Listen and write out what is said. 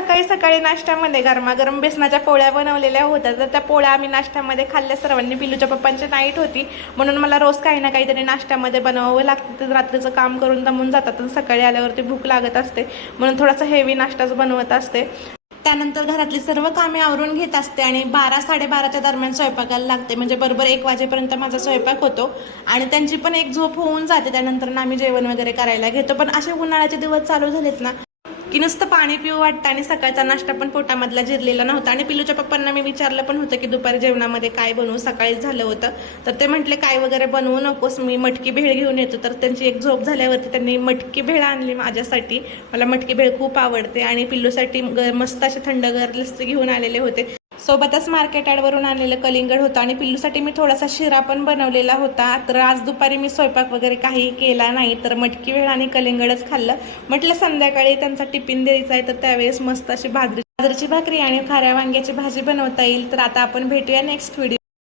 सकाळी सकाळी नाश्त्यामध्ये गरमागरम बेसनाच्या पोळ्या बनवलेल्या होत्या, तर त्या पोळ्या आम्ही नाश्त्यामध्ये खाल्ल्या सर्वांनी. पिल्लूच्या पप्पांची नाईट होती म्हणून मला रोज काही ना काहीतरी नाश्त्यामध्ये बनवावं लागतं. तर रात्रीचं काम करून दमून जातात, सकाळी आल्यावरती भूक लागत असते म्हणून थोडासा हेवी नाश्ताच बनवत असते. त्यानंतर घरातली सर्व कामे आवरून घेत असते आणि 12-12:30च्या दरम्यान स्वयंपाकाला लागते. म्हणजे बरोबर 1 वाजेपर्यंत माझा स्वयंपाक होतो आणि त्यांची पण एक झोप होऊन जाते. त्यानंतर आम्ही जेवण वगैरे करायला घेतो. पण असे उन्हाळ्याचे दिवस चालू झालेत ना की नुसतं पाणी पिऊ वाटतं आणि सकाळचा नाश्ता पण पोटामधला जिरलेला नव्हता. आणि पिल्लूच्या पप्पांना मी विचारलं पण होतं की दुपारी जेवणामध्ये काय बनवू, सकाळीच झालं होतं. तर ते म्हटले काय वगैरे बनवू नकोस, मी मटकी भेळ घेऊन येतो. तर त्यांची एक झोप झाल्यावरती त्यांनी मटकी भेळ आणली माझ्यासाठी. मला मटकी भेळ खूप आवडते. आणि पिल्लूसाठी मस्त असे थंडगार लस्सी घेऊन आलेले होते. सोबतच मार्केट यार्डवरून आणलेलं कलिंगड होतं आणि पिल्लूसाठी मी थोडासा शिरा पण बनवलेला होता. तर आज दुपारी मी स्वयंपाक वगैरे काही केला नाही, तर मटकी भेळ आणि कलिंगडच खाल्लं. म्हटलं संध्याकाळी त्यांचा टिफिन द्यायचा आहे, तर त्यावेळेस मस्त अशी बाजरीची भाकरी आणि खाऱ्या वांग्याची भाजी बनवता येईल. तर आता आपण भेटूया नेक्स्ट व्हिडिओ.